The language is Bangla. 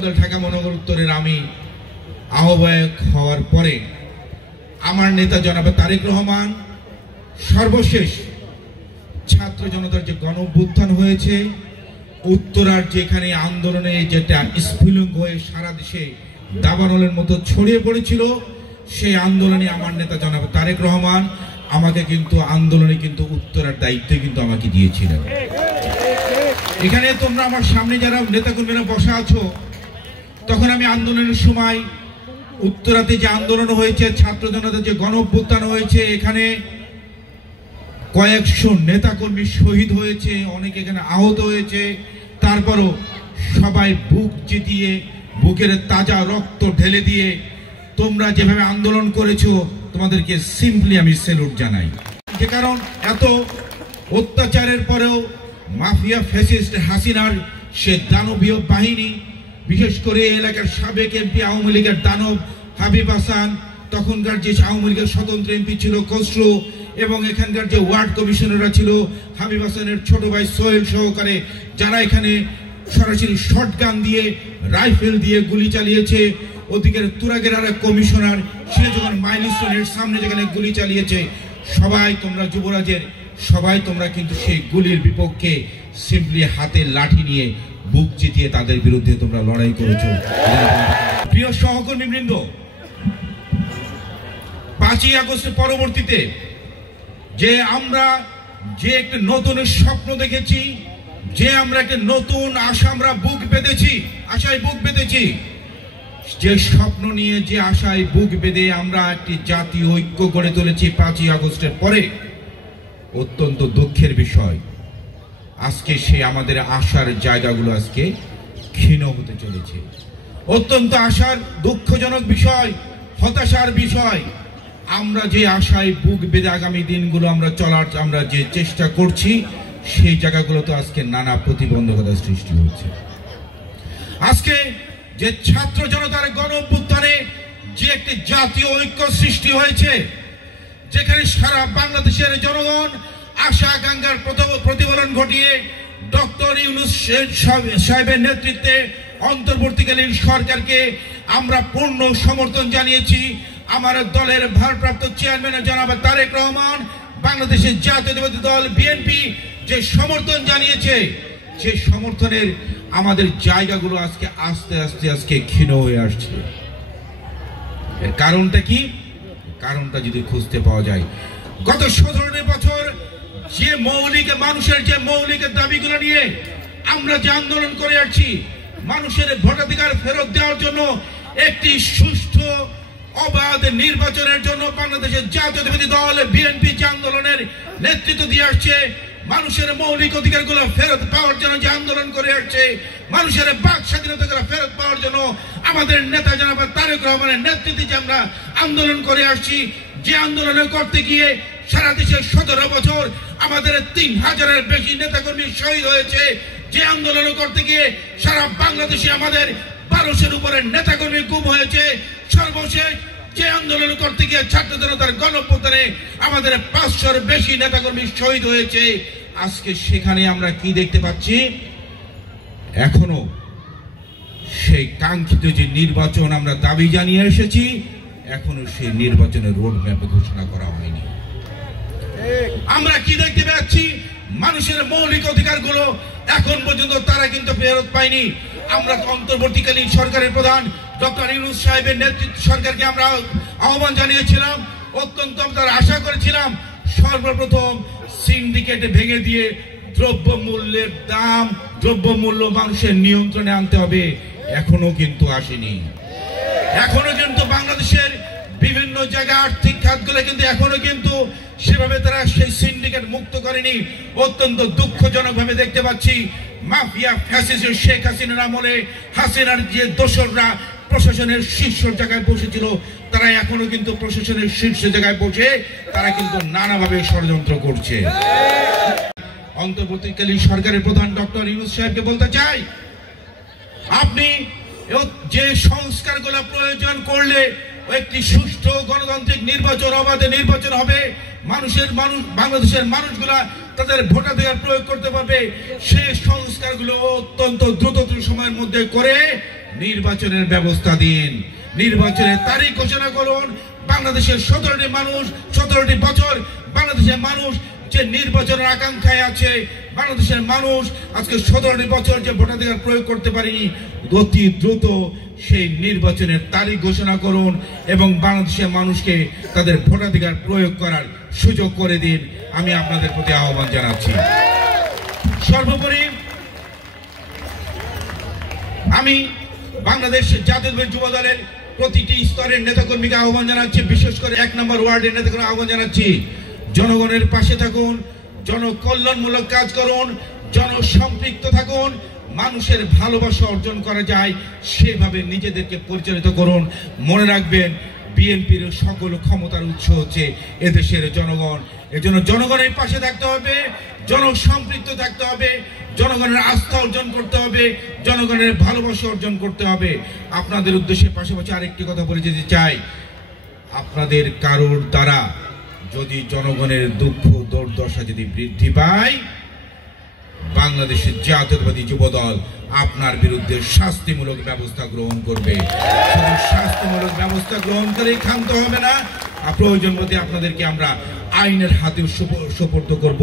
ঢাকা মহানগর উত্তরের আমি আহ্বায়ক হওয়ার পরে আমার নেতা জনাব তারেক রহমান সর্বশেষ ছাত্র জনতার যে গণ অভ্যুত্থান হয়েছে, উত্তরার যেখানে আন্দোলনে যেটা স্ফুলিঙ্গ হয়ে সারা দেশে দাবানলের মতো ছড়িয়ে পড়েছিল, সেই আন্দোলনে আমার নেতা জনাব তারেক রহমান আমাকে কিন্তু আন্দোলনে কিন্তু উত্তরার দায়িত্ব কিন্তু আমাকে দিয়েছিলেন। এখানে তোমরা আমার সামনে যারা নেতাকর্মীরা বসা আছো, তখন আমি আন্দোলনের সময় উত্তরাতে যে আন্দোলন হয়েছে, ছাত্র জনতার যে গণ অভ্যুত্থান হয়েছে, এখানে কয়েকশো নেতাকর্মী শহীদ হয়েছে, অনেকে এখানে আহত হয়েছে। তারপরও সবাই বুক চিতিয়ে বুকের তাজা রক্ত ঢেলে দিয়ে তোমরা যেভাবে আন্দোলন করেছো, তোমাদেরকে সিম্পলি আমি স্যালুট জানাই। যে কারণ এত অত্যাচারের পরেও মাফিয়া ফ্যাসিস্ট হাসিনার সে দানবীয় বাহিনী, বিশেষ করে এলাকার সাবেক এমপি আওয়ামী লীগের দানব হাবিব হাসান, তখনকার যে আওয়ামী লীগের স্বতন্ত্র এমপি ছিল খসরু, এবং এখানকার যে ওয়ার্ড কমিশনাররা ছিল হাবিব হাসানের ছোট ভাই সোহেল সহকারে, যারা এখানে সরাসরি শটগান দিয়ে রাইফেল দিয়ে গুলি চালিয়েছে। ওদিকের তুরাগের আর এক কমিশনার, সে যখন মাইলস্টোনের সামনে যেখানে গুলি চালিয়েছে, সবাই তোমরা যুবরাজের সবাই তোমরা কিন্তু সেই গুলির বিপক্ষে সিম্পলি হাতে লাঠি নিয়ে বুক চিতিয়ে তাদের বিরুদ্ধে তোমরা লড়াই করেছো। প্রিয় সহকর্মী বৃন্দ, 5ই আগস্টের পরবর্তীতে যে আমরা যে একটা নতুন স্বপ্ন দেখেছি, যে আমরা একটা নতুন আশা আমরা বুক বেঁধেছি, আশায় বুক বেঁধেছি, যে স্বপ্ন নিয়ে যে আশায় বুক বেঁধে আমরা একটি জাতীয় ঐক্য গড়ে তুলেছি 5ই আগস্টের পরে, অত্যন্ত দুঃখের বিষয় আজকে সে আমাদের আশার জায়গাগুলো আজকে ক্ষীণ হতে চলেছে। অত্যন্ত আশার দুঃখজনক বিষয়, হতাশার বিষয়। আমরা যে আশায় বুক বেঁধে আগামী দিনগুলো আমরা চলার আমরা যে চেষ্টা করছি, সেই জায়গাগুলোতে আজকে নানা প্রতিবন্ধকতা সৃষ্টি হচ্ছে। আজকে যে ছাত্র জনতার গণ অভ্যুত্থানে যে একটি জাতীয় ঐক্য সৃষ্টি হয়েছে, যেখানে সারা বাংলাদেশের জনগণ আশা আকাঙ্ক্ষার প্রতিফলন ঘটিয়ে ডক্টর ইউনূস সাহেবের নেতৃত্বে অন্তর্বর্তীকালীন সরকারকে আমরা পূর্ণ সমর্থন জানিয়েছি। আমার দলের ভারপ্রাপ্ত চেয়ারম্যান জনাব তারেক রহমান, বাংলাদেশের জাতীয়তাবাদী দল বিএনপি যে সমর্থন জানিয়েছে, সে সমর্থনের আমাদের জায়গাগুলো আজকে আস্তে আস্তে আজকে ক্ষীণ হয়ে আসছে। এর কারণটা কি? কারণটা যদি খুঁজতে পাওয়া যায়, গত 17 বছর যে মৌলিক মানুষের যে মৌলিক দাবিগুলো নিয়ে আমরা যে আন্দোলন করে আসছি, মানুষের ভোটাধিকার ফেরত দেওয়ার জন্য, একটি সুষ্ঠু অবাধ নির্বাচনের জন্য বাংলাদেশের জাতীয়তাবাদী দল বিএনপি যে আন্দোলনের নেতৃত্ব দিয়ে আসছে, মানুষের মৌলিক অধিকারগুলো ফেরত পাওয়ার জন্য যে আন্দোলন করে আসছে, মানুষের বাক স্বাধীনতাগুলো ফেরত পাওয়ার জন্য আমাদের নেতা জনাব তারেক রহমানের নেতৃত্বে যে আমরা আন্দোলন করে আসছি, যে আন্দোলন করতে গিয়ে সারা দেশে 17 বছর আমাদের 3000-এর বেশি নেতাকর্মী শহীদ হয়েছে, যে আন্দোলন করতে গিয়ে সারা বাংলাদেশে আমাদের 1200-এর উপরে নেতাকর্মী গুম হয়েছে, সর্বশেষ যে আন্দোলন করতে গিয়ে ছাত্র জনতার গণ অভ্যুত্থানে আমাদের 500-এর বেশি নেতাকর্মী শহীদ হয়েছে। আজকে সেখানে আমরা কি দেখতে পাচ্ছি? এখনো সেই কাঙ্ক্ষিত যে নির্বাচন আমরা দাবি জানিয়ে এসেছি, এখনো সেই নির্বাচনের রোড ম্যাপ ঘোষণা করা হয়নি। আমরা কি দেখতে পাচ্ছি? মানুষের মৌলিক অধিকারগুলো এখন পর্যন্ত তারা কিন্তু ফেরত পায়নি। আমরা অন্তর্বর্তীকালীন সরকারের প্রধান ডক্টর ইউনূস সাহেবের নেতৃত্বে সরকারকে আমরা আহ্বান জানিয়েছিলাম, অত্যন্ত আমরা আশা করেছিলাম সর্বপ্রথম সিন্ডিকেট ভেঙে দিয়ে দ্রব্যমূল্যের দাম, দ্রব্যমূল্য মানুষের নিয়ন্ত্রণে আনতে হবে। এখনো কিন্তু আসেনি। এখনো কিন্তু বাংলাদেশের বিভিন্ন জায়গায় আর্থিক খাতগুলো কিন্তু এখনো কিন্তু সেভাবে তারা সেই সিন্ডিকেট মুক্ত করেনি। অত্যন্ত দুঃখজনক ভাবে দেখতে পাচ্ছি মাফিয়া ফ্যাসিস্ট শেখ হাসিনার আমলে হাসিনার যে দোসররা প্রশাসনের শীর্ষ জায়গায় বসেছিল, তারা এখনো কিন্তু প্রশাসনের শীর্ষ জায়গায় বসে তারা কিন্তু নানাভাবে ষড়যন্ত্র করছে। অন্তর্বর্তীকালীন সরকারের প্রধান ডক্টর ইউনূস সাহেবকে বলতে চাই, আপনি যে সংস্কারগুলো প্রয়োজন করলে একটি সুষ্ঠু গণতান্ত্রিক নির্বাচন, অবাধ নির্বাচন হবে, বাংলাদেশের মানুষগুলা তাদের ভোটাধিকার প্রয়োগ করতে পারবে, সেই সংস্কারগুলো অত্যন্ত দ্রুত সময়ের মধ্যে করে নির্বাচনের ব্যবস্থা দিন, নির্বাচনের তারিখ ঘোষণা করুন। বাংলাদেশের 17টি মানুষ, 17টি বছর বাংলাদেশের মানুষ যে নির্বাচনের আকাঙ্ক্ষায় আছে, বাংলাদেশের মানুষ আজকে 17টি বছর যে ভোটাধিকার প্রয়োগ করতে পারেনি, অতি দ্রুত সেই নির্বাচনের তারিখ ঘোষণা করুন এবং বাংলাদেশের মানুষকে তাদের ভোটাধিকার প্রয়োগ করার সুযোগ করে দিন। আমি আপনাদের প্রতি আহ্বান জানাচ্ছি। সর্বোপরি আমি বাংলাদেশ জাতীয়তাবাদী যুব দলের প্রতিটি স্তরের নেতাকর্মীকে আহ্বান জানাচ্ছি, বিশেষ করে 1 নম্বর ওয়ার্ডের নেতাকর্মী আহ্বান জানাচ্ছি, জনগণের পাশে থাকুন, জনকল্যাণমূলক কাজ করুন, জনসম্পৃক্ত থাকুন, মানুষের ভালোবাসা অর্জন করা যায় সেভাবে নিজেদেরকে পরিচালিত করুন। মনে রাখবেন, বিএনপির সকল ক্ষমতার উৎস হচ্ছে এদেশের জনগণ। এজন্য জনগণের পাশে থাকতে হবে, জনসম্পৃক্ত থাকতে হবে, জনগণের আস্থা অর্জন করতে হবে, জনগণের ভালোবাসা অর্জন করতে হবে। আপনাদের উদ্দেশ্যে পাশাপাশি আরেকটি কথা বলে যেতে চাই, আপনাদের কারোর দ্বারা যদি জনগণের দুঃখ দুর্দশা যদি বৃদ্ধি পায়, বাংলাদেশের জাতীয়তাবাদী যুবদল আপনার বিরুদ্ধে শাস্তিমূলক ব্যবস্থা গ্রহণ করবে। শাস্তিমূলক ব্যবস্থা গ্রহণ করে ক্ষান্ত হবে না, প্রয়োজন মতে আপনাদেরকে আমরা আইনের হাতে সুপর্দ করব।